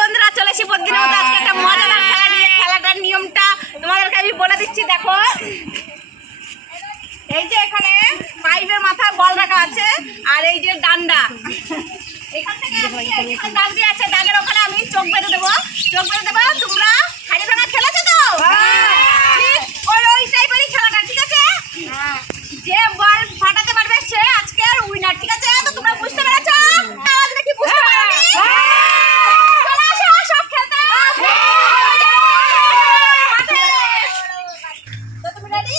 বন্ধুরা, চলে এসে প্রতিদিনের মতো আজকে একটা মজাদার খেলা নিয়ে। খেলাটার নিয়মটা তোমাদেরকে আমি বলে দিচ্ছি। দেখো, এই যে এখানে পাইপের মাথায় বল রাখা আছে, আর এই যে ডান্ডা, এখান থেকে দাগ দিয়ে আছে, দাগের ওখানে আমি চোখ বেঁধে দেবো। তোমরা হাড়ি ভাঙা খেলেছো তো? ওই টাইপেরই খেলাটা, ঠিক আছে? যে বল ফাটাতে পারবে সে আজকের উইনার, ঠিক আছে? তো তোমরা বুঝতে পেরেছো? আওয়াজ দেখি বুঝতে পারোনি? চলে আসো সব খেলতে। তো তুমি রেডি?